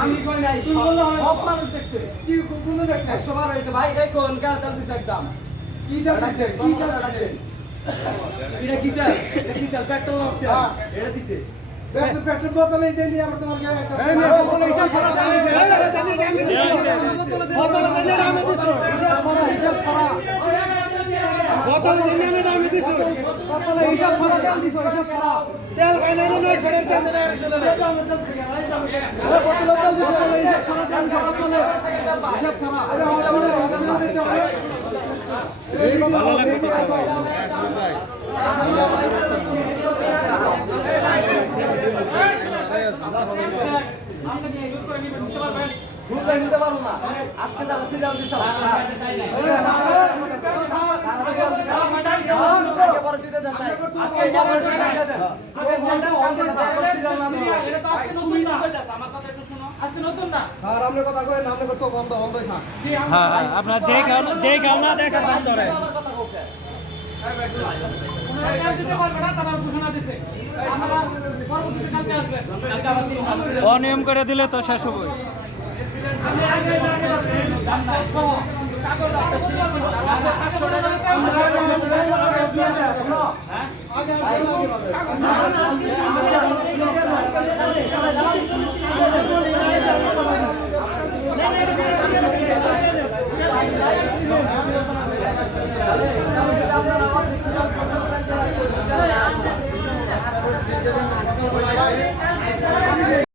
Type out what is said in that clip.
আমি কই নাই সব মানুষ দেখছে কি কোন দেখছে 100 বার হইছে ভাই এই কোন কার তেল দিছে একদম কি তেল দিছে কি তেল দিছে এটা কি তেল পেট্রোল এটা দিছে পেট্রোল বোতল এই দেন আমরা তোমার গায়ে একটা এই না বোতল হিসাব ছাড়া দাম দিছে বোতল দেন আমি দিছো হিসাব ছাড়া বোতল দেন আমি দিছো বোতল হিসাব ছাড়া তেল দিছো হিসাব ছাড়া তেল বাইনা না ছেড়ে তেল দেন বোতল তেল দিছো হিসাব ছাড়া তেল বোতল হিসাব ছাড়া এই ভালো লাগতেছে ভাই নিতে পারবো না আজকে যারা সিরিয়াল দিচ্ছে আপনার দেখা না দেখা বন্ধ রে অনিয়ম করে দিলে তো শেষ হবে কাগজ